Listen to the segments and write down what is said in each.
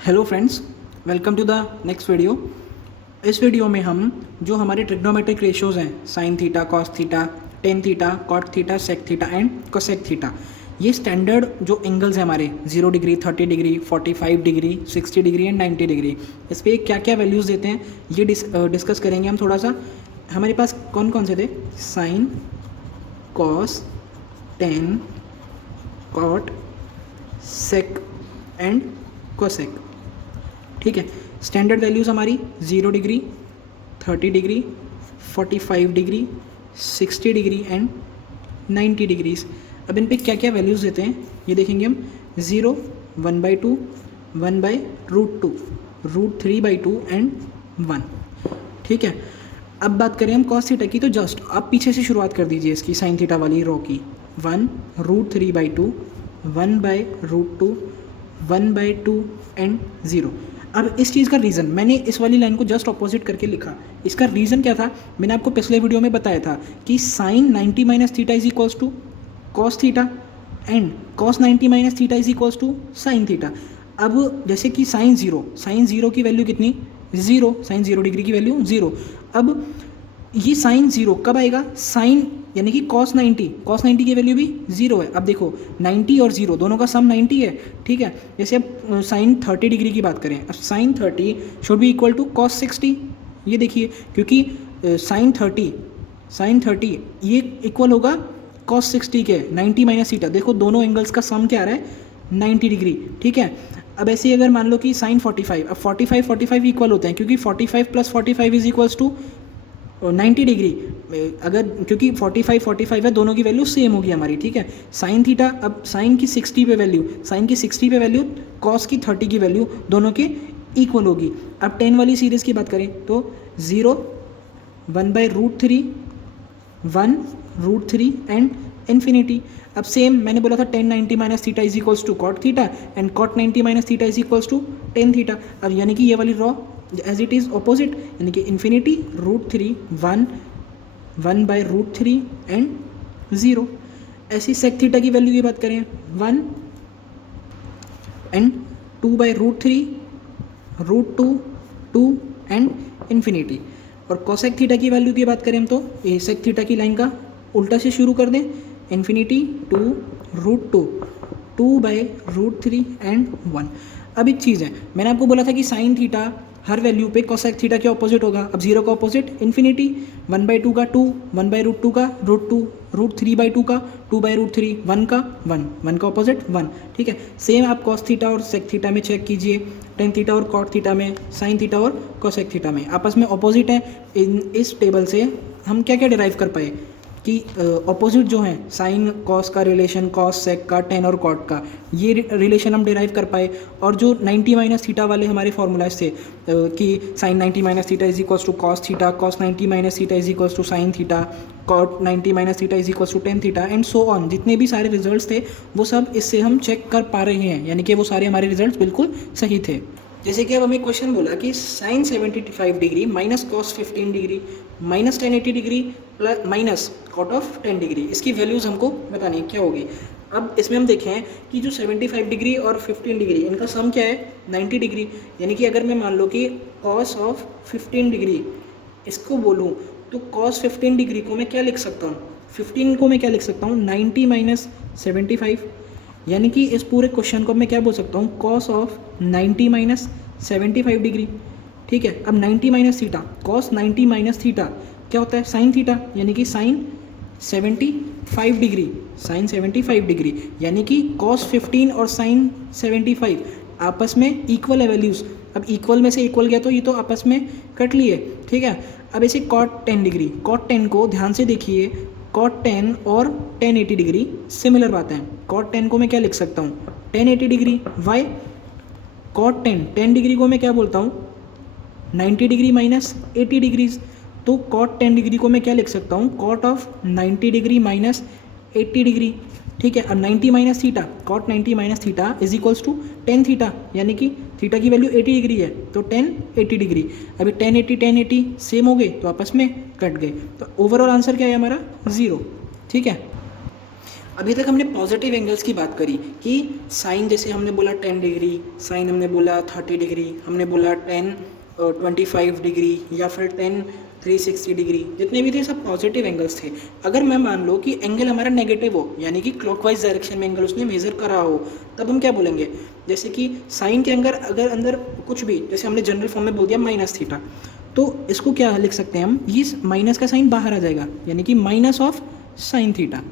Hello friends, welcome to the next video. इस video में हम जो हमारे ट्रिग्नोमेट्रिक रेशियोज़ हैं sine theta, cos theta, tan theta, cot theta, sec theta and cosec theta, ये standard जो एंगल्स हैं हमारे 0 degree, 30 degree, 45 degree, 60 degree and 90 degree, इस पर क्या क्या वैल्यूज़ देते हैं ये डिस्कस करेंगे हम थोड़ा सा। हमारे पास कौन कौन से थे? Sine, cos, tan, cot, sec and cosec. ठीक है, स्टैंडर्ड वैल्यूज़ हमारी 0 degree, 30 degree, 45 degree, 60 degree and 90 degrees. अब इन पे क्या क्या वैल्यूज़ देते हैं ये देखेंगे हम। 0, 1/2, 1/√2, √3/2 एंड 1। ठीक है, अब बात करें हम कॉस थीटा की, तो जस्ट आप पीछे से शुरुआत कर दीजिए इसकी साइन थीटा वाली रो की। 1 √3/2, 1/√2, 1/2 एंड 0। अब इस चीज़ का रीज़न मैंने इस वाली लाइन को जस्ट ऑपोजिट करके लिखा। इसका रीज़न क्या था? मैंने आपको पिछले वीडियो में बताया था कि sine 90 minus theta is equals to cos theta and cos 90 minus theta is equals to sine theta. अब जैसे कि साइन ज़ीरो की वैल्यू कितनी? 0। साइन 0 डिग्री की वैल्यू 0। अब ये साइन 0 कब आएगा? साइन यानी कि कॉस 90 की वैल्यू भी 0 है। अब देखो 90 और 0 दोनों का सम 90 है। ठीक है, जैसे अब साइन 30 डिग्री की बात करें, अब sine 30 should be equal to cos 60। ये देखिए, क्योंकि साइन 30 ये इक्वल होगा कॉस 60 के, 90 माइनस थीटा। देखो दोनों एंगल्स का सम क्या आ रहा है? 90 डिग्री। ठीक है, अब ऐसे ही अगर मान लो कि साइन 45, अब 45 इक्वल होते हैं क्योंकि 45 + 45 इज इक्वल्स टू 90 डिग्री। अगर क्योंकि 45 है, दोनों की वैल्यू सेम होगी हमारी। ठीक है, साइन थीटा, अब साइन की 60 पे वैल्यू कॉस की 30 की वैल्यू दोनों के इक्वल होगी। अब 10 वाली सीरीज़ की बात करें तो 0, 1/√3, 1√3 एंड इन्फिनिटी। अब सेम मैंने बोला था tan 90 minus theta is equals to cot theta and cot 90 minus theta is equals to tan theta. अब यानी कि ये वाली row as it is opposite, यानी कि इन्फिनिटी, √3, 1/√3 एंड 0। ऐसी सेक थीटा की वैल्यू की बात करें 1 एंड 2/√3, √2, 2 एंड इन्फिनिटी। और कोसेक थीटा की वैल्यू की बात करें तो ये सेक थीटा की लाइन का उल्टा से शुरू कर दें, इन्फिनिटी, 2, √2, 2/√3 एंड 1। अब एक चीज़ है, मैंने आपको बोला था कि साइन थीटा हर वैल्यू पे कोसेक थीटा के ऑपोजिट होगा। अब 0 का ऑपोजिट इन्फिनिटी, 1/2 का 2, 1/√2 का √2, √3/2 का 2/√3, 1 का 1 का ऑपोजिट 1। ठीक है, सेम आप कॉस थीटा और सेक थीटा में चेक कीजिए, टेन थीटा और कॉट थीटा में, साइन थीटा और कोसेक थीटा में आपस में ऑपोजिट है। इस टेबल से हम क्या क्या डिराइव कर पाए कि ऑपोजिट जो है साइन कॉस का रिलेशन, कॉस सेक का, टेन और कॉट का, ये रिलेशन हम डिराइव कर पाए। और जो 90 माइनस थीटा वाले हमारे फॉर्मूलाज थे कि sine 90 minus theta is equals to cos theta, cos 90 minus theta is equals to sine theta, cot 90 minus theta is equals to tan theta and so on, जितने भी सारे रिजल्ट्स थे वो सब इससे हम चेक कर पा रहे हैं, यानी कि वो सारे हमारे रिजल्ट्स बिल्कुल सही थे। जैसे कि अब हमें क्वेश्चन बोला कि sine 75 degree minus cos 15 degree minus 1080 degree plus minus cot of 10 degree, इसकी वैल्यूज़ हमको बतानी है क्या होगी। अब इसमें हम देखें कि जो 75 डिग्री और 15 डिग्री इनका सम क्या है? 90 डिग्री। यानी कि अगर मैं मान लो कि कॉस ऑफ 15 डिग्री इसको बोलूँ तो कॉस 15 डिग्री को मैं क्या लिख सकता हूँ? 15 को मैं क्या लिख सकता हूँ? 90 माइनस 75। यानी कि इस पूरे क्वेश्चन को मैं क्या बोल सकता हूँ? Cos of 90 minus 75 degree. ठीक है, अब 90 minus theta, cos 90 minus theta क्या होता है? साइन थीटा, यानी कि साइन 75 डिग्री, साइन 75 डिग्री, यानी कि कॉस 15 और साइन 75 आपस में इक्वल है वैल्यूज़। अब इक्वल में से इक्वल गया तो ये तो आपस में कट लिए। ठीक है, अब ऐसे कॉट 10 डिग्री, कॉट 10 को ध्यान से देखिए, कॉट 10 और 1080 डिग्री सिमिलर बात है। कॉट 10 को मैं क्या लिख सकता हूँ? 1080 डिग्री। वाई? कॉट 10 डिग्री को मैं क्या बोलता हूँ? 90 डिग्री माइनस 80 डिग्रीज। तो कॉट 10 डिग्री को मैं क्या लिख सकता हूँ? Cot of 90 degree minus 80 degree. ठीक है, अब 90 minus theta, cot 90 minus theta is equals to 10 theta, यानी कि थीटा की वैल्यू 80 डिग्री है तो 10 80 डिग्री। अभी 1080 सेम हो गए तो आपस में कट गए, तो ओवरऑल आंसर क्या है हमारा? 0। ठीक है, अभी तक हमने पॉजिटिव एंगल्स की बात करी कि साइन जैसे हमने बोला 10 डिग्री, साइन हमने बोला 30 डिग्री, हमने बोला 10 25 डिग्री या फिर 10 360 डिग्री, जितने भी थे सब पॉजिटिव एंगल्स थे। अगर मैं मान लो कि एंगल हमारा नेगेटिव हो, यानी कि क्लॉकवाइज डायरेक्शन में एंगल उसने मेजर करा हो, तब हम क्या बोलेंगे, जैसे कि साइन के अगर अंदर कुछ भी, जैसे हमने जनरल फॉर्म में बोल दिया माइनस थीटा, तो इसको क्या लिख सकते हैं हम, ये माइनस का साइन बाहर आ जाएगा, यानी कि minus of sine theta.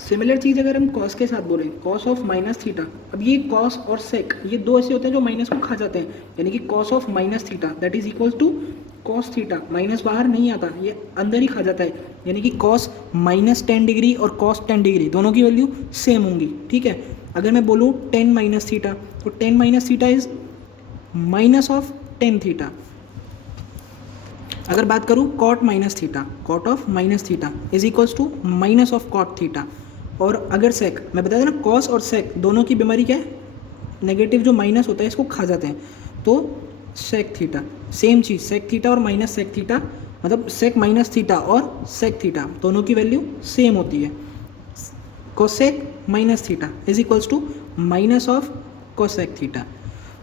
Similar चीज़ अगर हम कॉस के साथ बोलें, कॉस ऑफ माइनस थीटा, अब ये कॉस और सेक ये दो ऐसे होते हैं जो माइनस को खा जाते हैं, यानी कि cos of minus theta that is equal to cos theta, minus बाहर नहीं आता, ये अंदर ही खा जाता है, यानी कि कॉस माइनस 10 डिग्री और कॉस 10 डिग्री दोनों की वैल्यू सेम होंगी, ठीक है। अगर मैं बोलूँ 10 माइनस थीटा, तो 10 minus theta is minus of 10 theta. अगर बात करूँ cot minus theta, cot of minus theta is equals to minus of cot theta. और अगर सेक, मैं बताया था ना कॉस और सेक दोनों की बीमारी क्या है, नेगेटिव जो माइनस होता है इसको खा जाते हैं, तो सेक थीटा सेम चीज़, सेक थीटा और माइनस सेक थीटा, मतलब सेक माइनस थीटा और सेक थीटा दोनों की वैल्यू सेम होती है। Cosec minus theta is equals to minus of cosec theta.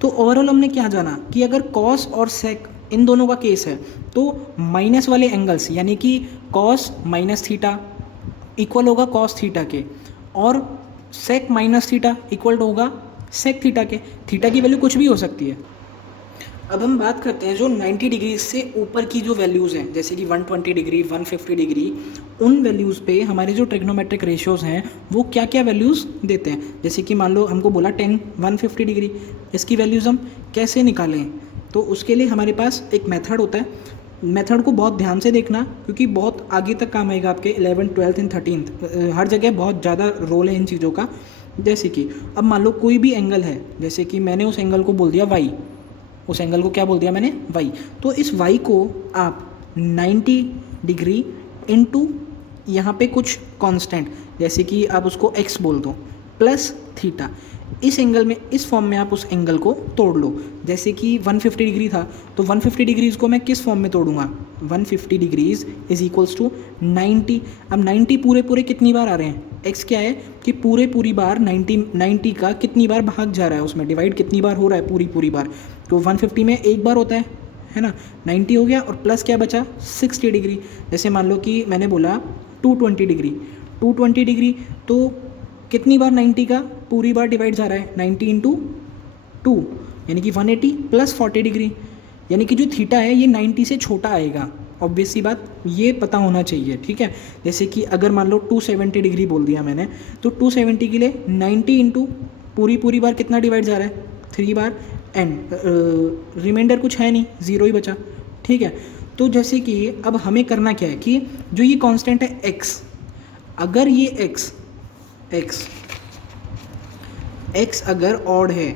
तो ओवरऑल हमने क्या जाना कि अगर कॉस और सेक इन दोनों का केस है तो माइनस वाले एंगल्स, यानी कि कॉस माइनस थीटा इक्वल होगा कॉस थीटा के, और सेक माइनस थीटा इक्वल होगा सेक थीटा के। थीटा की वैल्यू कुछ भी हो सकती है। अब हम बात करते हैं जो 90 डिग्री से ऊपर की जो वैल्यूज़ हैं, जैसे कि 120 डिग्री 150 डिग्री, उन वैल्यूज़ पे हमारे जो ट्रिग्नोमेट्रिक रेशियोज़ हैं वो क्या क्या वैल्यूज़ देते हैं। जैसे कि मान लो हमको बोला 10 150 डिग्री, इसकी वैल्यूज़ हम कैसे निकालें, तो उसके लिए हमारे पास एक मेथड होता है। मेथड को बहुत ध्यान से देखना क्योंकि बहुत आगे तक काम आएगा आपके 11th 12th एंड 13th, हर जगह बहुत ज़्यादा रोल है इन चीज़ों का। जैसे कि अब मान लो कोई भी एंगल है, जैसे कि मैंने उस एंगल को बोल दिया वाई, उस एंगल को क्या बोल दिया मैंने, वाई, तो इस वाई को आप 90 डिग्री इंटू यहाँ पे कुछ कांस्टेंट, जैसे कि आप उसको एक्स बोल दो, प्लस थीटा, इस एंगल में, इस फॉर्म में आप उस एंगल को तोड़ लो। जैसे कि 150 डिग्री था तो 150 डिग्रीज़ को मैं किस फॉर्म में तोड़ूंगा, 150 डिग्रीज इज इक्वल्स टू 90। अब 90 पूरे पूरे कितनी बार आ रहे हैं, एक्स क्या है कि पूरे पूरी बार 90 का कितनी बार भाग जा रहा है, उसमें डिवाइड कितनी बार हो रहा है, पूरी बार, तो 150 में एक बार होता है ना, 90 हो गया और प्लस क्या बचा 60 डिग्री। जैसे मान लो कि मैंने बोला 220 डिग्री, तो कितनी बार 90 का पूरी बार डिवाइड जा रहा है, 90 इंटू 2 यानी कि 180 प्लस 40 डिग्री, यानी कि जो थीटा है ये 90 से छोटा आएगा। ऑब्वियस सी बात ये पता होना चाहिए, ठीक है। जैसे कि अगर मान लो 270 डिग्री बोल दिया मैंने, तो 270 के लिए 90 इंटू पूरी बार कितना डिवाइड जा रहा है, 3 बार, एंड रिमाइंडर कुछ है नहीं, 0 ही बचा, ठीक है। तो जैसे कि अब हमें करना क्या है कि जो ये कांस्टेंट है x, अगर ये x अगर ऑड है,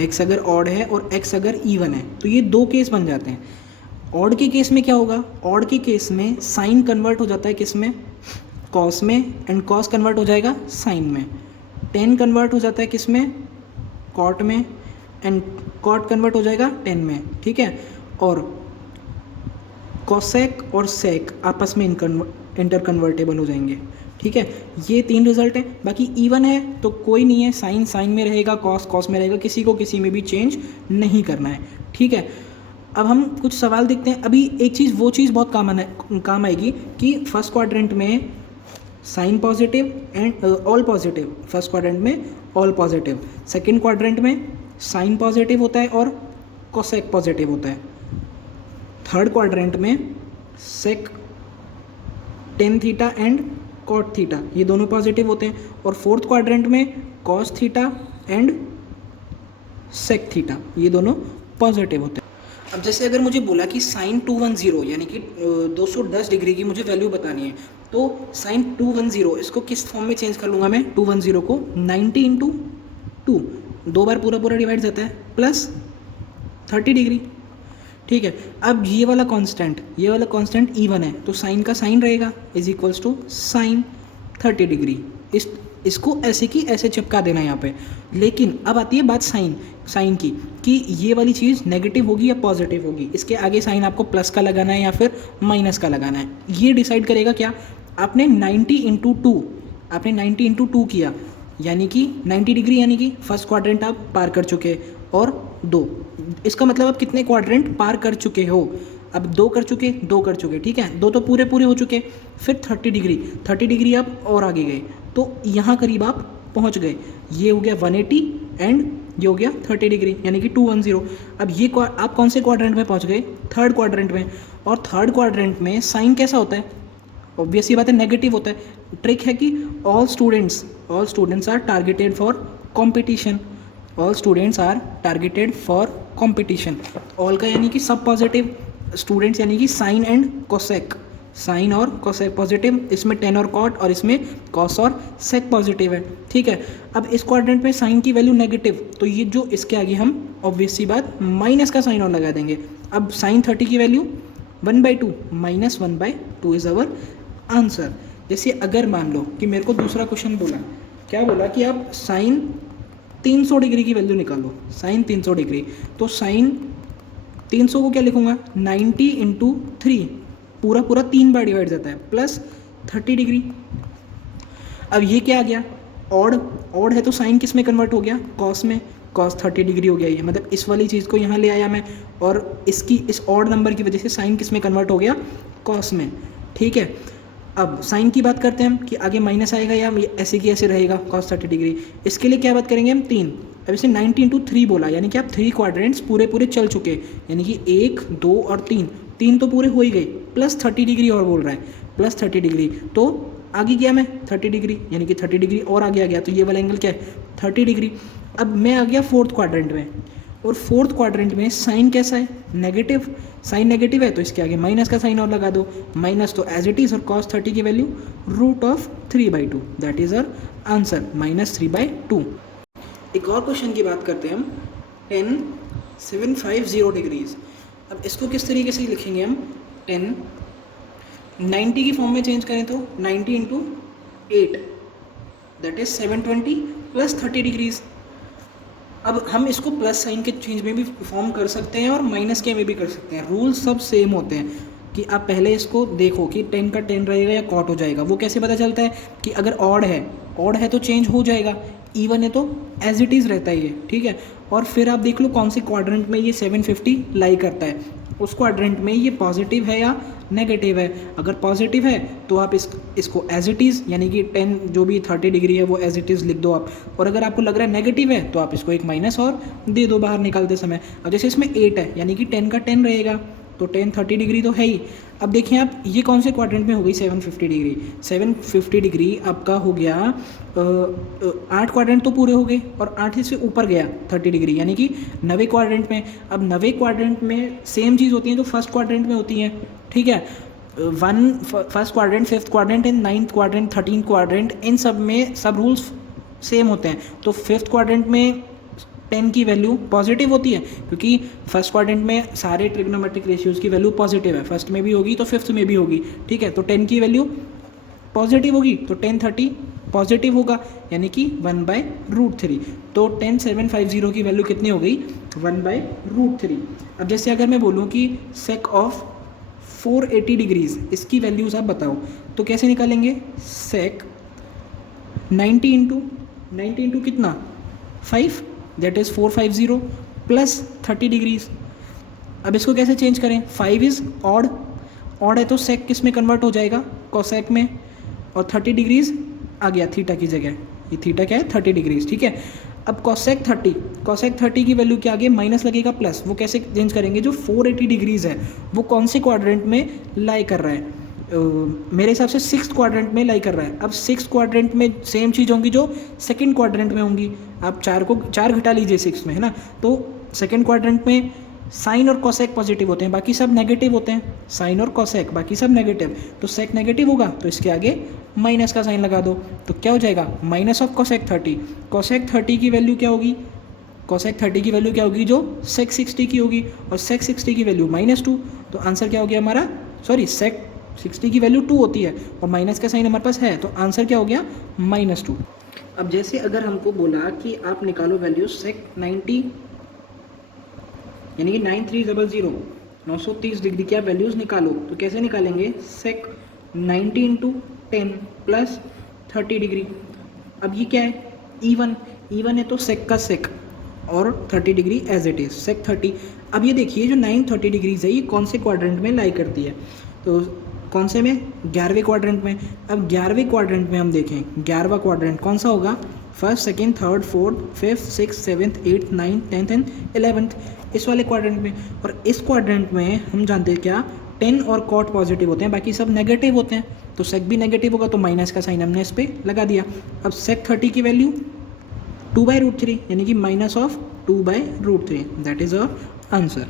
x अगर ऑड है और x अगर इवन है, तो ये दो केस बन जाते हैं। ऑड के केस में क्या होगा, ऑड के केस में साइन कन्वर्ट हो जाता है किस में, कॉस में, एंड कॉस कन्वर्ट हो जाएगा साइन में। टेन कन्वर्ट हो जाता है किस में, कॉट में, एंड कॉट कन्वर्ट हो जाएगा टेन में, ठीक है। और कॉसेक और सेक आपस में इंटर कन्वर्टेबल हो जाएंगे, ठीक है। ये 3 रिजल्ट हैं। बाकी इवन है तो कोई नहीं है, साइन साइन में रहेगा, कॉस कॉस में रहेगा, किसी को किसी में भी चेंज नहीं करना है, ठीक है। अब हम कुछ सवाल देखते हैं। अभी एक चीज़, वो चीज़ बहुत काम आएगी कि फर्स्ट क्वाड्रेंट में sine positive and all positive, first quadrant में ऑल पॉजिटिव, सेकेंड क्वाड्रेंट में साइन पॉजिटिव होता है और कोसेक पॉजिटिव होता है, थर्ड क्वाड्रेंट में sec tan theta and cot theta ये दोनों पॉजिटिव होते हैं, और फोर्थ क्वाड्रेंट में cos theta and sec theta ये दोनों पॉजिटिव होते हैं। अब जैसे अगर मुझे बोला कि साइन 210 यानी कि 210 डिग्री की मुझे वैल्यू बतानी है, तो साइन 210 इसको किस फॉर्म में चेंज कर लूँगा मैं, 210 को 90 इंटू 2, 2 बार पूरा डिवाइड जाता है, प्लस 30 डिग्री, ठीक है। अब ये वाला कांस्टेंट इवन है तो साइन का साइन रहेगा is equals to sine 30 degree. इसको ऐसे की ऐसे चिपका देना यहाँ पे। लेकिन अब आती है बात साइन की कि ये वाली चीज़ नेगेटिव होगी या पॉजिटिव होगी। इसके आगे साइन आपको प्लस का लगाना है या फिर माइनस का लगाना है, ये डिसाइड करेगा क्या, आपने 90 इंटू टू, आपने 90 इंटू टू किया, यानी कि 90 डिग्री, यानी कि फर्स्ट क्वाड्रेंट आप पार कर चुके, और 2, इसका मतलब आप कितने क्वाड्रेंट पार कर चुके हो? अब 2 कर चुके, 2 कर चुके, ठीक है, 2 तो पूरे पूरे हो चुके। फिर 30 डिग्री, 30 डिग्री आप और आगे गए, तो यहाँ करीब आप पहुँच गए। ये हो गया 180 एंड ये हो गया 30 डिग्री, यानी कि 210। अब ये आप कौन से क्वाड्रेंट में पहुँच गए? थर्ड क्वाड्रेंट में। और थर्ड क्वाड्रेंट में साइन कैसा होता है? ऑब्वियस ही बात है, नेगेटिव होता है। ट्रिक है कि all students are targeted for competition, all students are targeted for competition. All का यानी कि सब पॉजिटिव, स्टूडेंट्स यानी कि साइन एंड कोसेक, साइन और कोसेक पॉजिटिव, इसमें टेन और कॉट, और इसमें कॉस और सेक पॉजिटिव है, ठीक है। अब इस क्वाड्रेंट में साइन की वैल्यू नेगेटिव, तो ये जो इसके आगे हम ऑब्वियस सी बात माइनस का साइन और लगा देंगे। अब साइन 30 की value 1/2 minus 1/2 is our answer. जैसे अगर मान लो कि मेरे को दूसरा क्वेश्चन बोला, क्या बोला कि आप साइन 300 डिग्री की वैल्यू निकालो, साइन 300 डिग्री, तो साइन 300 को क्या लिखूंगा? 90 इंटू 3, पूरा पूरा 3 बार डिवाइड जाता है, प्लस 30 डिग्री। अब ये क्या आ गया? ऑड है तो साइन किस में कन्वर्ट हो गया? कॉस में, कॉस 30 डिग्री हो गया ये, मतलब इस वाली चीज़ को यहाँ ले आया मैं, और इसकी इस ऑड नंबर की वजह से साइन किस में कन्वर्ट हो गया? कॉस में, ठीक है। अब साइन की बात करते हैं हम कि आगे माइनस आएगा या ऐसे की ऐसे रहेगा कॉस 30 डिग्री। इसके लिए क्या बात करेंगे हम? 3। अब इसे 90 इंटू 3 बोला, यानी कि आप 3 क्वाड्रेंट्स पूरे पूरे चल चुके, यानी कि 1, 2 और 3 तो पूरे हो ही गए, प्लस 30 डिग्री और बोल रहा है, प्लस 30 डिग्री, तो आगे गया मैं 30 डिग्री, यानी कि 30 डिग्री और आगे आ गया, तो ये वाला एंगल क्या है? 30 डिग्री। अब मैं आ गया फोर्थ क्वाड्रेंट में, और फोर्थ क्वाड्रेंट में साइन कैसा है? नेगेटिव, साइन नेगेटिव है तो इसके आगे माइनस का साइन और लगा दो, माइनस तो एज इट इज़, और cos 30 की value √3/2, that is our answer, -3/2। एक और क्वेश्चन की बात करते हैं हम, 10,750 डिग्रीज। अब इसको किस तरीके से लिखेंगे हम? 10 90 की फॉर्म में चेंज करें तो 90 into 8, that is 720 plus 30 degrees. अब हम इसको प्लस साइन के चेंज में भी फॉर्म कर सकते हैं और माइनस के में भी कर सकते हैं, रूल सब सेम होते हैं। कि आप पहले इसको देखो कि 10 का 10 रहेगा या कॉट हो जाएगा। वो कैसे पता चलता है? कि अगर ऑड है तो चेंज हो जाएगा, इवन है तो एज इट इज़ रहता है ये, ठीक है। और फिर आप देख लो कौन से क्वाड्रेंट में ये 750 लाई करता है, उस क्वाड्रेंट में ये पॉजिटिव है या नेगेटिव है। अगर पॉजिटिव है तो आप इसको एज इट इज़, यानी कि 10 जो भी 30 डिग्री है वो एज इट इज़ लिख दो आप। और अगर आपको लग रहा है नेगेटिव है तो आप इसको एक माइनस और दे दो बाहर निकालते समय। अब जैसे इसमें 8 है, यानी कि 10 का 10 रहेगा, तो 10 30 डिग्री तो है ही। अब देखिए आप, ये कौन से क्वाड्रेंट में हो गई 750 डिग्री? 750 डिग्री आपका हो गया 8 क्वाड्रेंट तो पूरे हो गए, और 8 से ऊपर गया 30 डिग्री, यानी कि 9वें क्वाड्रेंट में। अब 9वें क्वाड्रेंट में सेम चीज़ होती है जो फर्स्ट क्वाड्रेंट में होती है, ठीक है। First quadrant, fifth quadrant and 9th quadrant, 13th quadrant, इन सब में सब रूल्स सेम होते हैं। तो फिफ्थ क्वाड्रेंट में 10 की वैल्यू पॉजिटिव होती है, क्योंकि फर्स्ट क्वाड्रेंट में सारे ट्रिग्नोमेट्रिक रेशियोज़ की वैल्यू पॉजिटिव है, फर्स्ट में भी होगी तो फिफ्थ में भी होगी, ठीक है। तो 10 की वैल्यू पॉजिटिव होगी तो 10 30 पॉजिटिव होगा, यानी कि 1/√3। तो 10,750 की वैल्यू कितनी हो गई? 1/√3। अब जैसे अगर मैं बोलूँ कि सेक ऑफ 480 डिग्रीज, इसकी वैल्यूज़ आप बताओ, तो कैसे निकालेंगे? सेक 90 इंटू कितना? 5, दैट इज़ 450 प्लस 30 डिग्रीज। अब इसको कैसे चेंज करें? 5 इज़ ऑड है तो सेक किस में कन्वर्ट हो जाएगा? कोसेक में। और 30 डिग्रीज आ गया थीटा की जगह, ये थीटा क्या है? 30 डिग्रीज, ठीक है। अब कोसेक 30 की वैल्यू के आगे माइनस लगेगा प्लस, वो कैसे चेंज करेंगे? जो 480 डिग्रीज़ है वो कौन से क्वाड्रेंट में लाई कर रहा है? मेरे हिसाब से 6th क्वाड्रेंट में लाई कर रहा है। अब 6th क्वाड्रेंट में सेम चीज़ होंगी जो 2nd क्वाड्रेंट में होंगी। आप 4 घटा लीजिए 6 में, है ना। तो 2nd क्वाड्रेंट में साइन और कोसेक पॉजिटिव होते हैं, बाकी सब नेगेटिव होते हैं। साइन और कोसेक बाकी सब नेगेटिव, तो सेक नेगेटिव होगा तो इसके आगे माइनस का साइन लगा दो, तो क्या हो जाएगा? Minus of cosec 30। कोसेक 30 की वैल्यू क्या होगी? कोसेक 30 की वैल्यू क्या होगी? जो सेक 60 की होगी, और सेक 60 की वैल्यू -2। तो आंसर क्या हो गया हमारा? सॉरी, सेक 60 की वैल्यू 2 होती है और माइनस का साइन हमारे पास है, तो आंसर क्या हो गया? -2। अब जैसे अगर हमको बोला कि आप निकालो वैल्यू सेक 90, यानी कि 9300 930 डिग्री की आप वैल्यूज़ निकालो, तो कैसे निकालेंगे? सेक 90 इंटू 10 प्लस 30 डिग्री। अब ये क्या है, इवन इवन है तो सेक का सेक और 30 डिग्री एज इट इज़, सेक 30। अब ये देखिए जो 930 डिग्रीज है ये कौन से क्वाड्रेंट में लाई करती है, तो कौन से में, 11वें क्वाड्रेंट में। अब 11वें क्वाड्रेंट में हम देखें, 11वां क्वाड्रेंट कौन सा होगा, first, second, third, fourth, fifth, six, seventh, eighth, ninth, tenth and 11th, इस वाले क्वाड्रेंट में। और इस क्वाड्रेंट में हम जानते हैं क्या, 10 और कॉट पॉजिटिव होते हैं, बाकी सब नेगेटिव होते हैं, तो सेक भी नेगेटिव होगा, तो माइनस का साइन हमने इस पर लगा दिया। अब सेक 30 की वैल्यू 2/√3 यानी कि minus of 2/√3, that is a answer.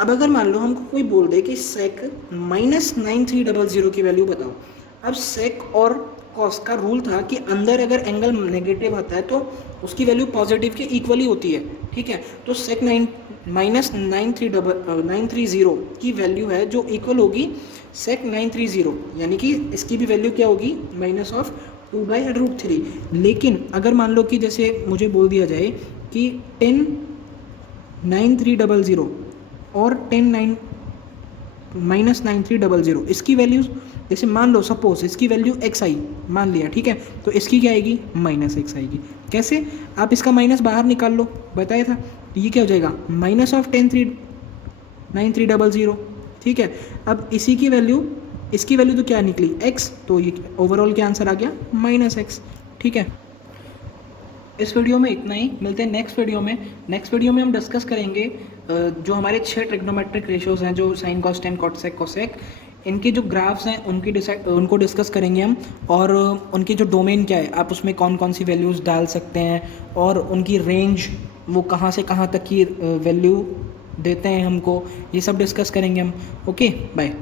अब अगर मान लो हमको कोई बोल दे कि सेक -9300 की वैल्यू बताओ। अब सेक और कॉस का रूल था कि अंदर अगर एंगल नेगेटिव आता है तो उसकी वैल्यू पॉजिटिव के इक्वली होती है, ठीक है। तो सेक -930 की वैल्यू है जो इक्वल होगी सेक 930, यानी कि इसकी भी वैल्यू क्या होगी, माइनस ऑफ 2/√3। लेकिन अगर मान लो कि जैसे मुझे बोल दिया जाए कि 109300 और 9300 इसकी वैल्यू, जैसे मान लो सपोज इसकी वैल्यू x आई मान लिया, ठीक है, तो इसकी क्या आएगी, -x आएगी। कैसे, आप इसका माइनस बाहर निकाल लो, बताया था, तो ये क्या हो जाएगा, माइनस ऑफ 9300, ठीक है। अब इसी की वैल्यू, इसकी वैल्यू तो क्या निकली x, तो ये ओवरऑल क्या आंसर आ गया, -x, ठीक है। इस वीडियो में इतना ही, मिलते हैं नेक्स्ट वीडियो में। नेक्स्ट वीडियो में हम डिस्कस करेंगे जो हमारे 6 ट्रिग्नोमेट्रिक रेशियोज हैं, जो साइन, कॉस, टेन, कॉट, सेक, कोसेक, इनके जो ग्राफ्स हैं उनको डिस्कस करेंगे हम, और उनकी जो डोमेन क्या है, आप उसमें कौन कौन सी वैल्यूज़ डाल सकते हैं, और उनकी रेंज वो कहाँ से कहाँ तक की वैल्यू देते हैं हमको, ये सब डिस्कस करेंगे हम। Okay, bye.